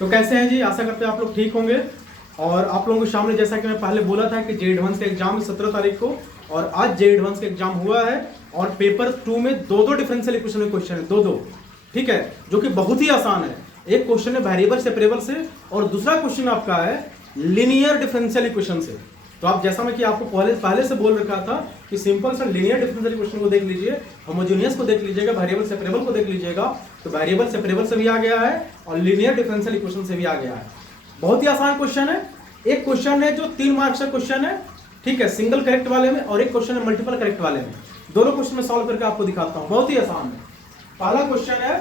तो कैसे हैं जी, आशा करते हैं आप लोग ठीक होंगे। और आप लोगों के सामने जैसा कि मैं पहले बोला था कि जे एडवांस का एग्जाम 17 तारीख को, और आज जे एडवांस का एग्जाम हुआ है। और पेपर 2 में दो डिफरेंशियल इक्वेशन में क्वेश्चन है, दो, ठीक है, जो कि बहुत ही आसान है। एक क्वेश्चन है वेरिएबल सेपरेबल से और दूसरा क्वेश्चन आपका है लीनियर डिफरेंशियल इक्वेशन से। तो आप जैसा मैं कि आपको पहले से बोल रखा था कि सिंपल सा लीनियर डिफरेंशियल इक्वेशन को देख लीजिए, होमोजेनियस को देख लीजिएगा, वेरिएबल सेपरेबल को देख लीजिएगा। तो वेरिएबल सेपरेबल से भी आ गया है और लीनियर डिफरेंशियल इक्वेशन से भी आ गया है। बहुत ही आसान क्वेश्चन है। एक क्वेश्चन है जो 3 मार्क्स का क्वेश्चन है, ठीक है, सिंगल करेक्ट वाले में, और एक क्वेश्चन है मल्टीपल करेक्ट वाले में। दोनों क्वेश्चन में सॉल्व करके आपको दिखाता हूं, बहुत ही आसान है। पहला क्वेश्चन है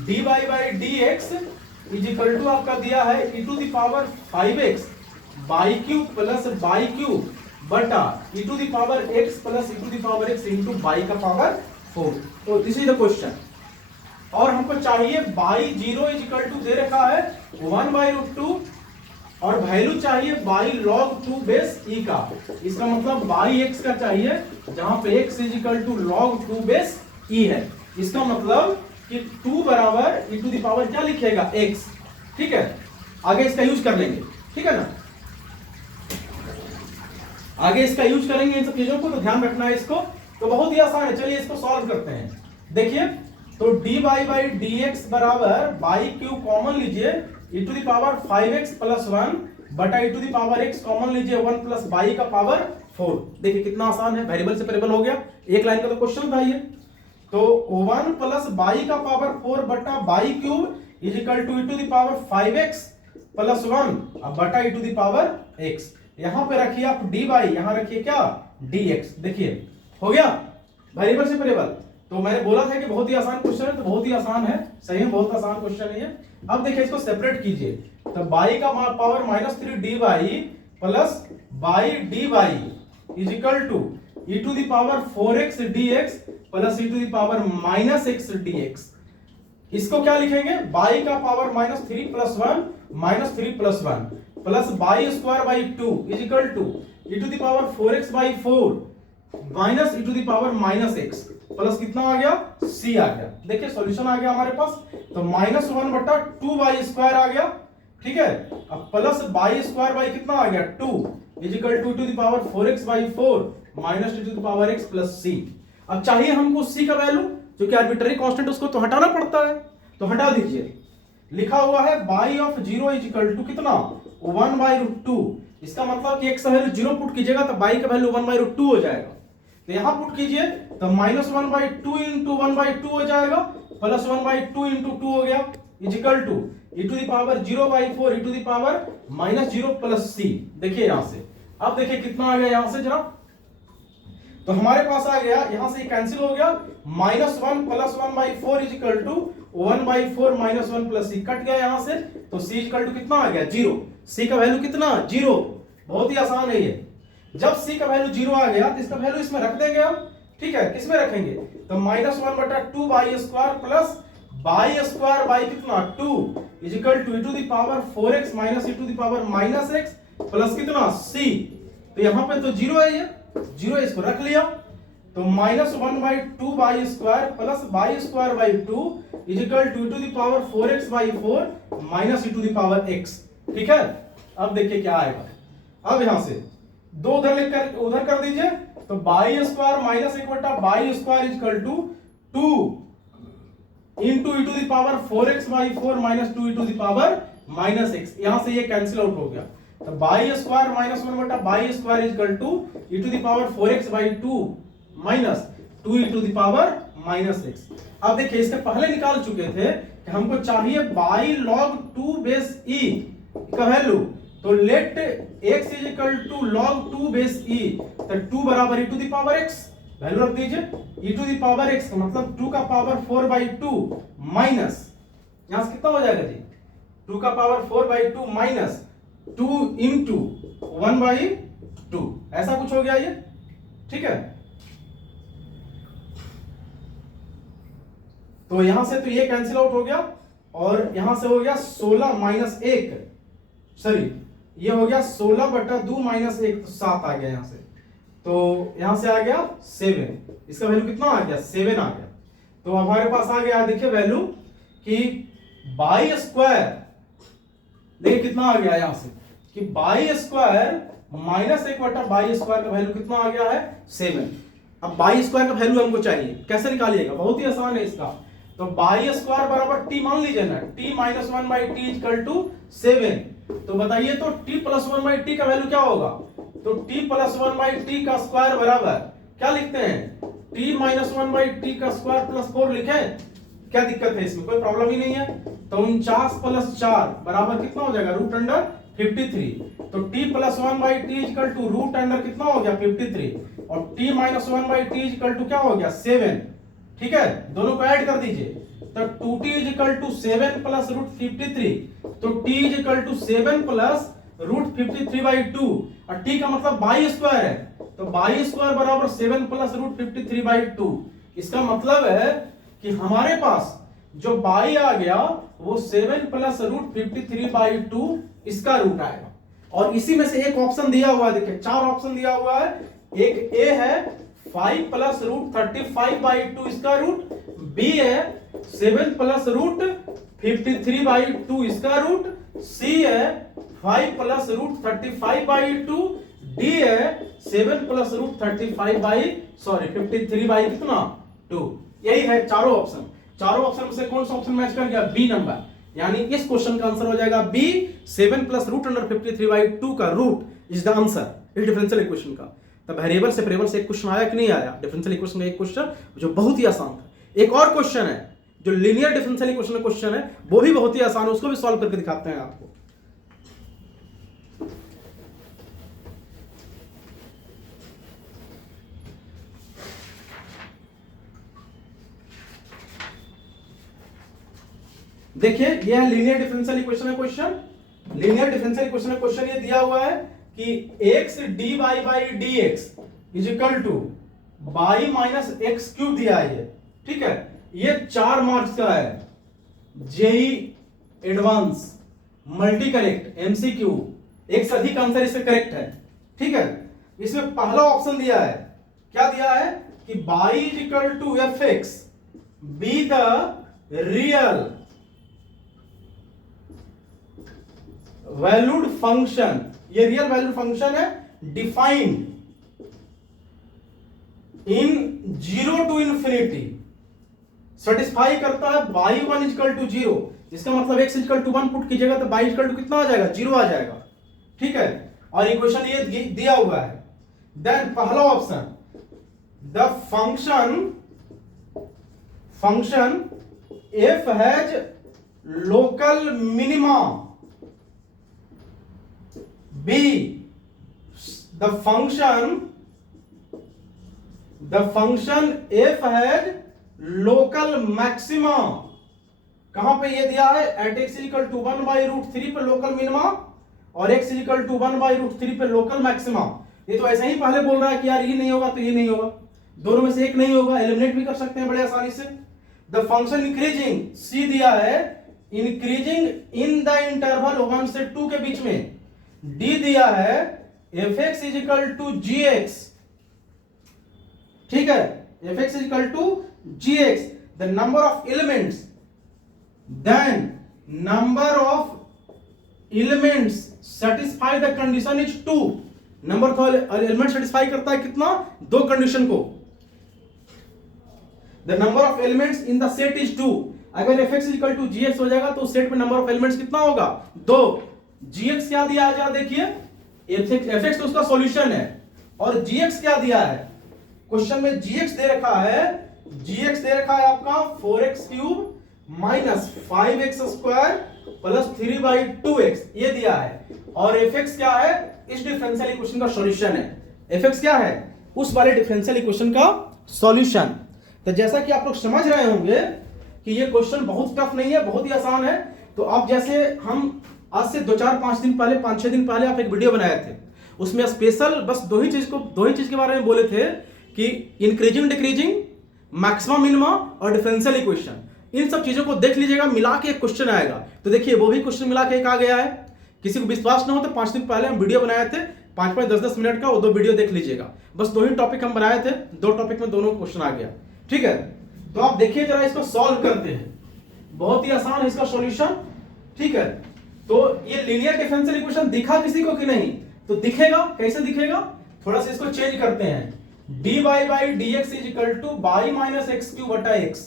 dy by d x is equal to आपका दिया है e to the power 5x y cube plus y cube बटा e to the power x plus e to the power x into y का power 4। तो this is the question. और हमको चाहिए y 0 is equal to दे रखा है 1/√2 और वैल्यू चाहिए बाई log 2 बेस e का। इसका मतलब बाई x का चाहिए जहां पे x is equal to log 2 base e है। इसका मतलब कि 2 बराबर e टू द पावर क्या लिखेगा x, ठीक है। आगे इसका यूज कर लेंगे, ठीक है ना, आगे इसका यूज करेंगे इन सब चीजों को, तो ध्यान रखना है इसको। तो बहुत ही आसान है, चलिए इसको सॉल्व करते हैं। देखिए, तो dy बाई डी एक्स बराबर बाई क्यूब कॉमन लीजिए e to the power 5x plus 1 बटा e to the power x common लीजिए 1 प्लस बाई का पावर 4। देखिए कितना आसान है, वेरिएबल सेपरेबल हो गया। एक लाइन का तो क्वेश्चन था ये। तो 1 प्लस बाई का पावर 4 बटा y cube is equal to e to the power 5x plus 1 बटा e to the power x। यहां पे रखिए आप dy, यहां रखिए क्या dx। देखिए हो गया वेरिएबल सेपरेबल। तो मैंने बोला था कि बहुत ही आसान क्वेश्चन है, तो बहुत ही आसान है, सही है, बहुत आसान क्वेश्चन है ये। अब देखिए इसको सेपरेट कीजिए, तो बाई का power -3 dy plus y dy is equal to e to the power 4x dx plus e to the power -x dx। इसको क्या लिखेंगे, बाई का power -3 plus 1 -3 plus 1 plus y square by 2 is equal to e to the power 4x by 4 minus e to the power -x plus कितना आ गया c आ गया। देखिए solution आ गया हमारे पास। तो -1 बटा 2 बाई स्क्वायर आ गया, ठीक है। अब प्लस बाई स्क्वायर बाई कितना आ गया 2 is equal to the power 4x by 4 minus e to the power x plus c। अब चाहिए हमको c का वैल्यू, जो कि आर्बिट्ररी कांस्टेंट, उसको तो हटाना पड़ता है, तो हटा दीजिए। लिखा हुआ है by of 0 is equal to कितना 1/√2। इसका मतलब कि x का वैल्यू 0 पुट कीजिएगा तो बाई का वैल्यू 1/√2 हो जाएगा। तो यहां पुट कीजिए तो -1/2 इंटू 1/2 हो जाएगा, प्लस 1/2 इंटू 2 हो गया is equal to e to the power 0/4 e to the power -0 plus c। देखिए यहां से, अब देखिए कितना आ गया यहां से जरा, तो हमारे पास आ गया, यहां से कैंसिल हो गया, -1 plus 1/4 is equal to 1/4 -1 plus c cut गया यहां से। तो c इक्वल टू कितना आ गया 0। c का वैल्यू कितना 0। बहुत ही आसान है ये। जब c का वैल्यू 0 आ गया तो इसका वैल्यू इसमें रख देंगे हम, ठीक है। किसमें रखेंगे, तो -1 बटा 2 y square plus y square by कितना 2 is equal to e to the power 4x minus e to the power -x plus कितना c। तो यहां पे तो 0 है, ये 0 इसको रख लिया। तो -1/2 y square plus y square by 2 is equal to e to the power 4x by 4 minus e to the power x, ठीक है। अब देखिए क्या आएगा। अब यहां से 2 उधर लिखकर उधर कर दीजिए, तो बाई स्क्वायर माइनस 1 बटा y square is equal to 2 into e to the power 4x by 4 minus 2 e to the power -x। यहां से ये कैंसिल आउट हो गया। तो बाई स्क्वायर -1 बटा y square is equal to e to the power 4x by 2 minus 2 e to the power -x। अब देखिए इसके पहले निकाल चुके थे कि हमको चाहिए बाई log 2 बेस e का वैल्यू। तो let x is equal to log 2 base e, तो 2 बराबर e to the power x value रख दीजिए। e to the power x का मतलब 2 का पावर 4/2 माइनस, यहां से कितना हो जाएगा जी 2 का पावर 4/2 माइनस 2 इंटू 1/2, ऐसा कुछ हो गया ये, ठीक है। तो यहां से तो ये कैंसिल आउट हो गया और यहां से हो गया 16 माइनस 1, सॉरी ये हो गया 16 बटा 2 माइनस 1, तो 7 आ गया यहां से। तो यहां से आ गया 7, इसका वैल्यू कितना आ गया 7 आ गया। तो हमारे पास आ गया देखिए वैल्यू कि बाई स्क्वायर लेकिन कितना आ गया यहां से कि by square minus 1 by square का वैल्यू कितना आ गया है 7। अब बाई स्क्वायर का वैल्यू हमको चाहिए, कैसे निकालिएगा, बहुत ही आसान है इसका। तो बाई स्क्वायर बराबर टी मान लीजिए ना, t minus 1 by t equal to 7। तो बताइए तो टी प्लस 1 बाई टी का वैल्यू क्या होगा, तो टी प्लस 1 बाई टी का स्क्वायर बराबर क्या लिखते हैं, टी माइनस 1 बाई टी का स्क्वायर प्लस 4 लिखें, क्या दिक्कत है इसमें, कोई प्रॉब्लम ही नहीं है। तो 49 प्लस 4 बराबर कितना हो जाएगा रूट अंडर 53। तो t plus 1 by t equal to root under कितना हो गया 53 और t minus 1 by t equal to क्या हो गया 7। ठीक है, दोनों को ऐड कर दीजिए। तो 2t is equal to 7 plus root 53। तो t is equal to 7 plus root 53 by 2 और t का मतलब बाई स्क्वायर है, तो बाई स्क्वायर बराबर 7 प्लस रूट 53 बाई 2। इसका मतलब है कि हमारे पास जो बाई आ गया वो 7 प्लस रूट 53 बाई 2 इसका रूट आएगा। और इसी में से एक ऑप्शन दिया हुआ है, देखिए 4 ऑप्शन दिया हुआ है। एक ए है 5 प्लस रूट 35 बाई 2 इसका रूट, बी है 7 प्लस रूट 53 बाई 2 इसका रूट, सी है 5 प्लस रूट 35 बाई 2, डी है 7 प्लस रूट 35 बाई 53 बाई कितना 2। यही है चारों ऑप्शन। चारों ऑप्शन में से कौन सा ऑप्शन मैच कर गया, बी नंबर। यानी इस क्वेश्चन का आंसर हो जाएगा B, 7 plus root under 53 by 2 का रूट इज द आंसर इस डिफरेंशियल इक्वेशन का। तब वेरिएबल सेपरेबल से एक क्वेश्चन आया कि नहीं आया डिफरेंशियल इक्वेशन का, एक क्वेश्चन जो बहुत ही आसान था। एक और क्वेश्चन है जो लीनियर डिफरेंशियल इक्वेशन का क्वेश्चन है, वो भी बहुत ही आसान है, उसको भी सॉल्व करके दिखाते हैं आपको। देखिए ये है लीनियर डिफरेंशियल इक्वेशन है क्वेश्चन। लीनियर डिफरेंशियल इक्वेशन का क्वेश्चन ये दिया हुआ है कि x dy by dx is equal two by minus x cube दिया है ये। ठीक है, ये 4 मार्क्स का है, JEE advance multi correct MCQ, एक से अधिक आंसर इससे करेक्ट है। ठीक है, इसमें पहला ऑप्शन दिया है, क्या दिया है कि y is equal to f x be the real valued function. ये रियल वैल्यूड फंक्शन है defined in 0 to infinity, satisfy करता है बाई 1 इक्वल टू 0। इसका मतलब x इक्वल टू 1 पुट कीजिएगा तो बाई इक्वल टू कितना आ जाएगा 0 आ जाएगा। ठीक है, और इक्वेशन ये दिया हुआ है। देन पहला option the function f has local minima, B the function f has local maxima। कहां पे ये दिया है, at x equal to 1 by root 3 पे लोकल मिनिमा और x equal to 1 by root 3 पे लोकल मैक्सिमा। ये तो ऐसे ही पहले बोल रहा है कि यार ये नहीं होगा तो ये नहीं होगा, दोनों में से एक नहीं होगा, एलिमिनेट भी कर सकते हैं बड़े आसानी से। द फंक्शन इंक्रीजिंग, C दिया है इंक्रीजिंग इन द इंटरवल 1 से 2 के बीच में। D दिया है fx is equal to gx। ठीक है, fx is equal to gx, the number of elements, then number of elements satisfy the condition is 2। Number of element satisfy करता है कितना, 2 कंडीशन को। The number of elements in the set is 2। अगर fx is equal to gx हो जाएगा तो set में number of elements कितना होगा 2। gx क्या दिया है जरा देखिए, fx तो उसका सॉल्यूशन है और gx क्या दिया है, क्वेश्चन में gx दे रखा है, gx दे रखा है आपका 4x cube minus 5x square plus 3 by 2x ये दिया है। और fx क्या है, इस डिफरेंशियल इक्वेशन का सॉल्यूशन है। fx क्या है, उस वाले डिफरेंशियल इक्वेशन का सॉल्यूशन। तो जैसा कि आप लोग समझ रहे होंगे कि ये क्वेश्चन बहुत टफ नहीं है, बहुत ही आसान है। तो आप जैसे हम आज से 2-4-5 दिन पहले 5-6 दिन पहले आप एक वीडियो बनाए थे, उसमें स्पेशल बस दो ही चीज के बारे में बोले थे कि इंक्रीजिंग डिक्रीजिंग, मैक्सिमम मिनिमा और डिफरेंशियल इक्वेशन। इन सब चीजों को देख लीजिएगा, मिला के एक क्वेश्चन आएगा। तो देखिए वो भी क्वेश्चन मिला के एक आ गया है। किसी को विश्वास न हो तो 5 दिन पहले हम वीडियो बनाए थे 5-5 10-10 मिनट का, वो 2 वीडियो देख लीजिएगा। बस 2 ही टॉपिक हम बनाए थे, 2 टॉपिक में दोनों क्वेश्चन आ गया। ठीक है, तो आप देखिए जरा इसको सॉल्व करते हैं, बहुत ही आसान है इसका सॉल्यूशन। ठीक है, तो ये लीनियर डिफरेंशियल इक्वेशन दिखा किसी को कि नहीं? तो दिखेगा, कैसे दिखेगा? थोड़ा सा इसको चेंज करते हैं। dy by d x is equal two by minus x Q बटा एक्स।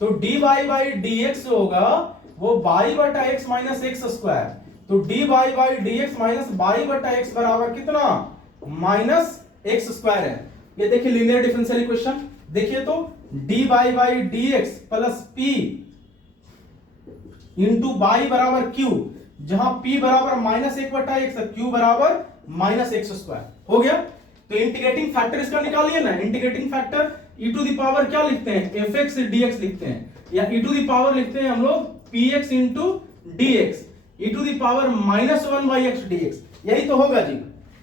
तो dy बाई डी एक्स होगा वो बाई बटा एक्स माइनस एक्स स्क्वायर। तो dy by d x minus by बटा एक्स बराबर कितना? माइनस एक्स स्क्वायर है। ये देखिए लीनियर डिफरेंशियल इक्वेशन, देखिए तो dy by d x plus p into y बराबर क्यू, जहां p बराबर माइनस एक बटा एक्स, क्यू बराबर माइनस एक्स स्क्वायर हो गया। तो इंटीग्रेटिंग फैक्टर इसका निकालिए ना। Integrating factor e to the power क्या लिखते हैं? fx dx लिखते हैं, या e टू द पावर लिखते हैं हम लोग px into dx, e to the power minus one by x dx, यही तो होगा जी।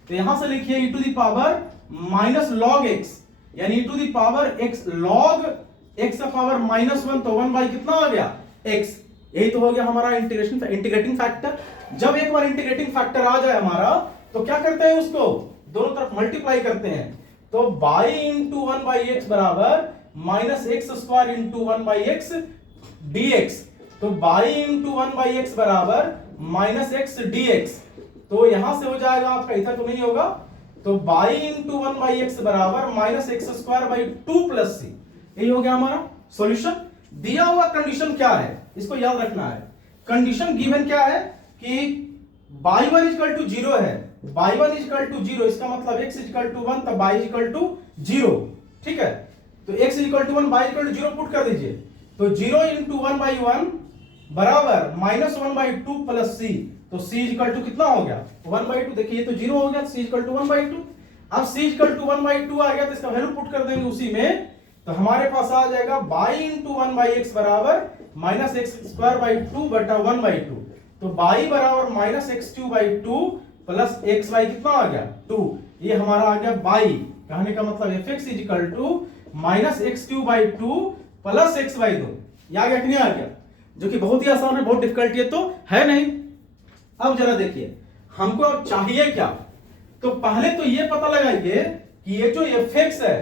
तो यहां से लिखिए e to the power minus log x, यानी e to the power x log x का पावर माइनस वन, तो वन बाई कितना आ गया? x। यही तो हो गया हमारा इंटीग्रेटिंग फैक्टर। जब एक बार इंटीग्रेटिंग फैक्टर आ जाए हमारा, तो क्या करते हैं? उसको दोनों तरफ मल्टीप्लाई करते हैं। तो by into one by x बराबर minus x square into one by x d x. तो by into one by x बराबर माइनस एक्स डी एक्स। तो यहां से हो जाएगा आपका, इधर तो नहीं होगा। तो by into one by x बराबर minus x square by two plus C. यही हो गया हमारा सॉल्यूशन। दिया हुआ कंडीशन क्या है, इसको याद रखना है। कंडीशन गिवन क्या है कि y1 इक्वल टू 0 है, y1 इक्वल टू 0, इसका मतलब x इक्वल टू 1, तब y इक्वल टू 0। ठीक है, तो x equal to 1, y equal to 0 put कर दीजिए। तो 0 इंटू 1 बाई 1 बराबर माइनस 1 बाई 2 प्लस c। तो c इक्वल टू कितना हो गया? 1 बाई 2। देखिए तो 0 हो गया, c इक्वल टू 1 बाई 2। अब c इक्वल टू 1 बाई 2 आ गया, तो इसका वैल्यू पुट कर देंगे उसी में। तो हमारे पास आ जाएगा बाई इंटू 1 बाई एक्स बराबर माइनस एक्स स्क्वायर बाई 2 बटा 1 बाई 2। तो बाई बराबर minus x cube by 2 plus x by कितना आ गया? 2। ये हमारा आ गया बाई। कहने का मतलब f x is equal to minus x cube by 2 plus x by 2। ये आ गया कि नहीं आ गया? जो कि बहुत ही आसान है, बहुत डिफिकल्टी है तो है नहीं। अब जरा देखिए हमको अब चाहिए क्या। तो पहले तो ये पता लगाइए कि ये जो एफ एक्स है,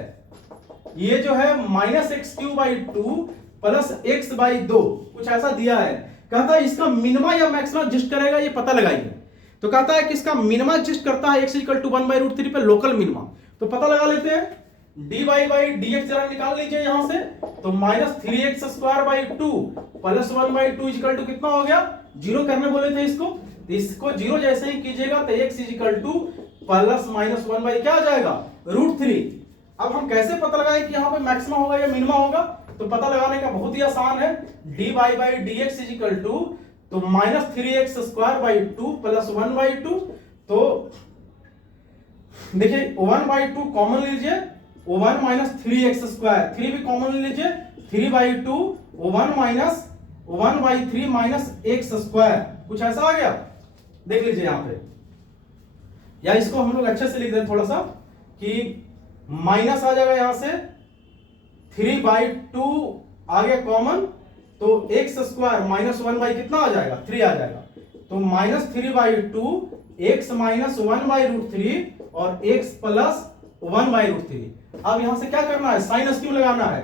ये जो है minus x cube by 2 plus x by 2, कुछ ऐसा दिया है। कहता है इसका मिनिमा या मैक्सिमा जिस्ट करेगा, ये पता लगाइए। तो कहता है कि इसका मिनिमा जिस्ट करता है x equal to 1 by root 3 पे लोकल मिनिमा। तो पता लगा लेते हैं। dy बाई डी एक्स जरा निकाल लीजिए यहां से। तो minus 3x square by 2 plus 1 by 2 equal to कितना हो गया? 0 करने बोले थे इसको। तो इसको 0 जैसे ही कीजिएगा तो x equal to plus minus 1 by क्या आ जाएगा? रूट 3। अब हम कैसे पता लगाएं कि यहाँ पे मैक्सिमा होगा या मिनिमा होगा? तो पता लगाने का बहुत ही आसान है। dy by d x is equal to, तो minus 3x square by 2 plus 1 by 2। तो देखिए 1 बाई 2 कॉमन लीजिए, 1 माइनस 3x स्क्वायर, 3 भी कॉमन लीजिए, 3 by 2, 1 minus 1 by 3 minus x square, कुछ ऐसा आ गया। देख लीजिए यहाँ पे, या इसको हम लोग अच्छे से लिख दें थोड़ा सा कि माइनस आ जाएगा यहां से 3 बाई 2 आ गया कॉमन। तो एक्स स्क्वायर माइनस 1 बाई कितना आ जाएगा? 3 आ जाएगा। तो minus 3 by 2 x minus 1 by root 3 और एक्स प्लस 1 बाई रूट 3। अब यहां से क्या करना है? साइन स्कीम लगाना है।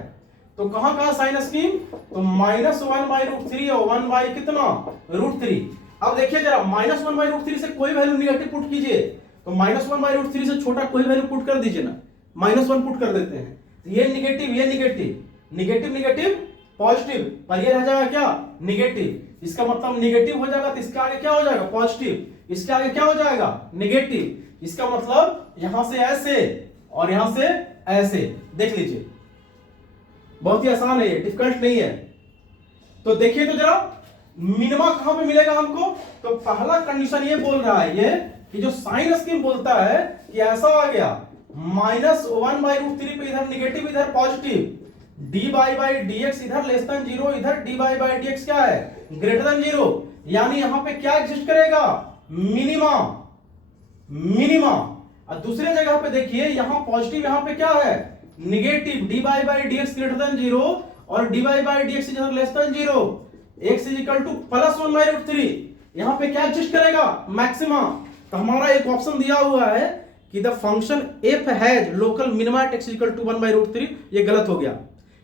तो कहां कहां साइन स्कीम? तो माइनस 1 बाई रूट 3 और 1 बाई कितना? रूट 3। अब देखिए जरा माइनस 1 बाई रूट 3 से कोई वैल्यू निगेटिव पुट कीजिए। तो माइनस 1 बाई रूट 3 से छोटा कोई वैल्यू पुट कर दीजिए ना, माइनस 1 पुट कर देते हैं। ये निगेटिव, ये निगेटिव, निगेटिव निगेटिव पॉजिटिव, पर ये रह जाएगा क्या? निगेटिव। इसका मतलब निगेटिव हो जाएगा तो इसके आगे क्या हो जाएगा? पॉजिटिव। इसके आगे क्या हो जाएगा? निगेटिव। इसका मतलब यहां से ऐसे और यहां से ऐसे। देख लीजिए बहुत ही आसान है, ये डिफिकल्ट नहीं है। तो देखिए तो जरा मिनिमा कहां पे मिलेगा हमको? तो पहला कंडीशन ये बोल रहा है ये कि जो साइन स्कीम बोलता है कि ऐसा आ गया माइनस 1 बाई रूट 3 पे इधर निगेटिव इधर positive, dy by d x इधर लेस देन 0, इधर dy बाई डी एक्स क्या है? Greater than 0। यानी यहां पे क्या एग्जिस्ट करेगा? मिनिमा। मिनिमा। और दूसरे जगह पे देखिए यहां पॉजिटिव, यहां पे क्या है? Negative, dy by d x greater than 0 और dy बाई डी एक्स इधर less than 0, x is equal to plus 1 by root 3। यहां पे क्या एग्जिस्ट करेगा? मैक्सिमा। तो हमारा एक ऑप्शन दिया हुआ है कि the function f has local minima at x equal to 1 by root 3, ये गलत हो गया।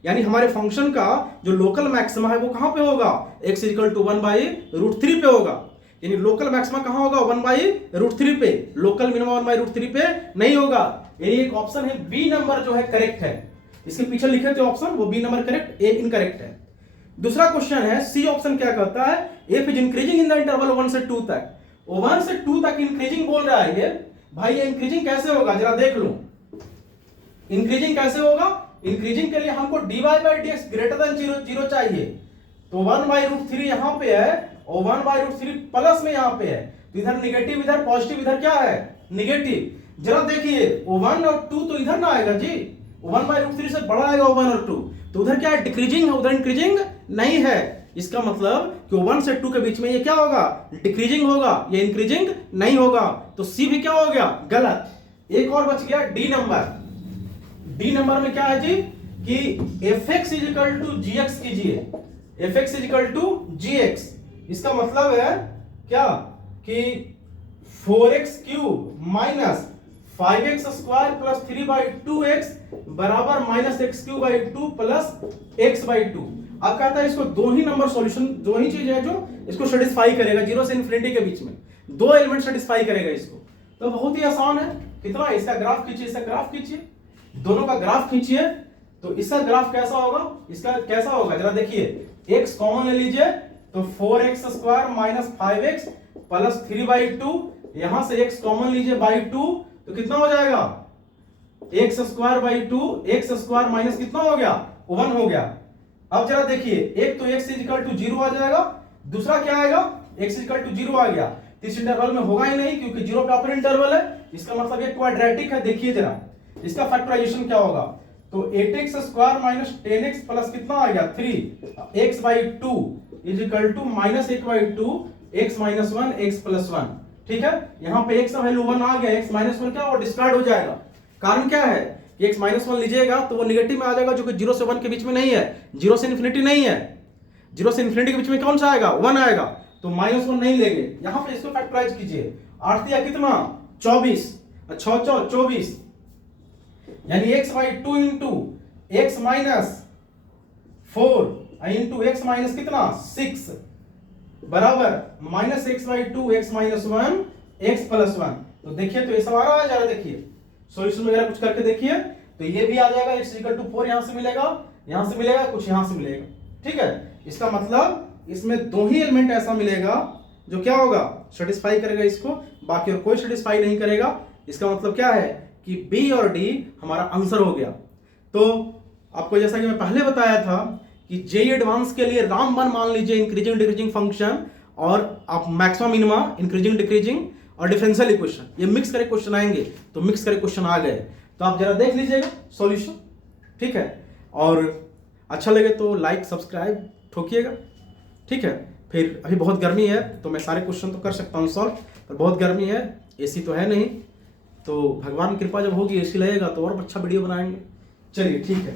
यानी हमारे फंक्शन का जो लोकल मैक्सिमा है वो कहां पे होगा? x equal to 1 by root 3 पे होगा। यानी लोकल मैक्सिमा कहां होगा 1/√3 पे, लोकल मिनिमा 1/√3 पे नहीं होगा। यानी एक ऑप्शन है बी नंबर जो है करेक्ट है। इसके पीछे लिखे थे ऑप्शन, वो बी नंबर करेक्ट, ए इनकरेक्ट है। दूसरा क्वेश्चन है सी ऑप्शन क्या कहता है, if is increasing in the interval 1 से 2 तक, 1 से 2 तक इंक्रीजिंग बोल रहा है ये। भाई ये इंक्रीजिंग कैसे होगा जरा देख लो, इंक्रीजिंग कैसे होगा। इंक्रीजिंग के लिए हमको dy by dx greater than 0 चाहिए, तो 1/√3 यहां पे है और 1/√3 प्लस में यहां पे है, तो इधर निगेटिव इधर पॉजिटिव, इधर क्या है निगेटिव। जरा देखिए 1 और 2 तो इधर ना आएगा जी, 1/√3 से बड़ा आएगा 1 और 2, तो उधर क्या है डिक्रीजिंग है, उधर इंक्रीजिंग नहीं है। इसका मतलब कि 1 से 2 के बीच में ये क्या होगा डिक्रीजिंग होगा, ये इंक्रीजिंग नहीं होगा, तो सी भी क्या हो गया गलत। एक और बच गया डी नंबर। डी नंबर में क्या है जी कि fx is equal to gx कीजिए, fx is equal to gx, इसका मतलब है क्या कि 4x cube minus 5x square plus 3/2x बराबर minus x cube by 2 plus x by 2। अब कहता है इसको दो ही नंबर सॉल्यूशन, दो ही चीज है जो इसको सेटिस्फाई करेगा, 0 से इन्फिनिटी के बीच में दो एलिमेंट सेटिस्फाई करेगा इसको। तो बहुत ही आसान है, कितना इसका ग्राफ खींचिए, इसका ग्राफ खींचिए, दोनों का ग्राफ खींचिए, तो इसका ग्राफ कैसा होगा, इसका कैसा होगा जरा देखिए। x कॉमन ले लीजिए तो 4x square minus 5x plus 3/2, यहां से x कॉमन लीजिए बाई 2, तो कितना हो जाएगा x square by 2, x square minus कितना हो गया 1 हो गया। अब जरा देखिए एक तो x इक्वल टू 0 आ जाएगा, दूसरा क्या आएगा x इक्वल टू 0 आ गया, तो इस इंटरवल में होगा ही नहीं क्योंकि 0 प्रॉपर इंटरवल है, इसका मतलब ये क्वाड्रेटिक है। देखिए जरा इसका फैक्टराइजेशन क्या होगा, तो 8x square minus 10x plus कितना आ गया 3x by 2 is equal to minus 1/2 x minus 1 x plus 1। ठीक है, यहां पे x का वैल्यू 1 आ गया, x माइनस 1 क्या और डिस्कार्ड हो जाएगा। कारण क्या है कि x माइनस 1 लीजिएगा तो वो निगेटिव में आ जाएगा, जो कि 0 से 1 के बीच में नहीं है, 0 से इन्फिनिटी नहीं है, 0 से इन्फिनिटी के बीच में कौन सा आएगा 1 आएगा, तो माइनस 1 नहीं लेंगे। यहां पे इसको फैक्टराइज कीजिए, 8 या कितना 24, 24, यानी x by 2 into x minus 4 into x minus कितना 6 बराबर minus x by 2 x minus 1 x plus 1। तो देखिए तो ये सब आ रहा है, जरा देखिए सॉल्यूशन वगैरह कुछ करके देखिए, तो ये भी आ जाएगा x इक्वल टू 4, यहां से मिलेगा, यहां से मिलेगा, कुछ यहां से मिलेगा। ठीक है, इसका मतलब इसमें दो ही एलिमेंट ऐसा मिलेगा जो क्या होगा सेटिस्फाई करेगा इसको, बाकी और कोई सेटिस्फाई नहीं करेगा। इसका मतलब क्या है कि बी और डी हमारा आंसर हो गया। तो आपको जैसा कि मैं पहले बताया था कि जेईई एडवांस के लिए रामबन मान लीजिए इंक्रीजिंग डिक्रीजिंग फंक्शन, और आप मैक्सिमम मिनिमा इंक्रीजिंग डिक्रीजिंग और डिफरेंशियल इक्वेशन, ये मिक्स करके क्वेश्चन आएंगे, तो मिक्स करके क्वेश्चन आ गए, तो आप जरा देख लीजिएगा सॉल्यूशन। ठीक है, और अच्छा लगे तो लाइक सब्सक्राइब ठोकिएगा। ठीक है, फिर अभी बहुत गर्मी है तो मैं सारे क्वेश्चन तो कर सकता हूँ सॉल्व, पर बहुत गर्मी है, एसी तो है नहीं, तो भगवान की कृपा जब होगी एसी लगेगा तो और अच्छा वीडियो बनाएंगे। चलिए ठीक है।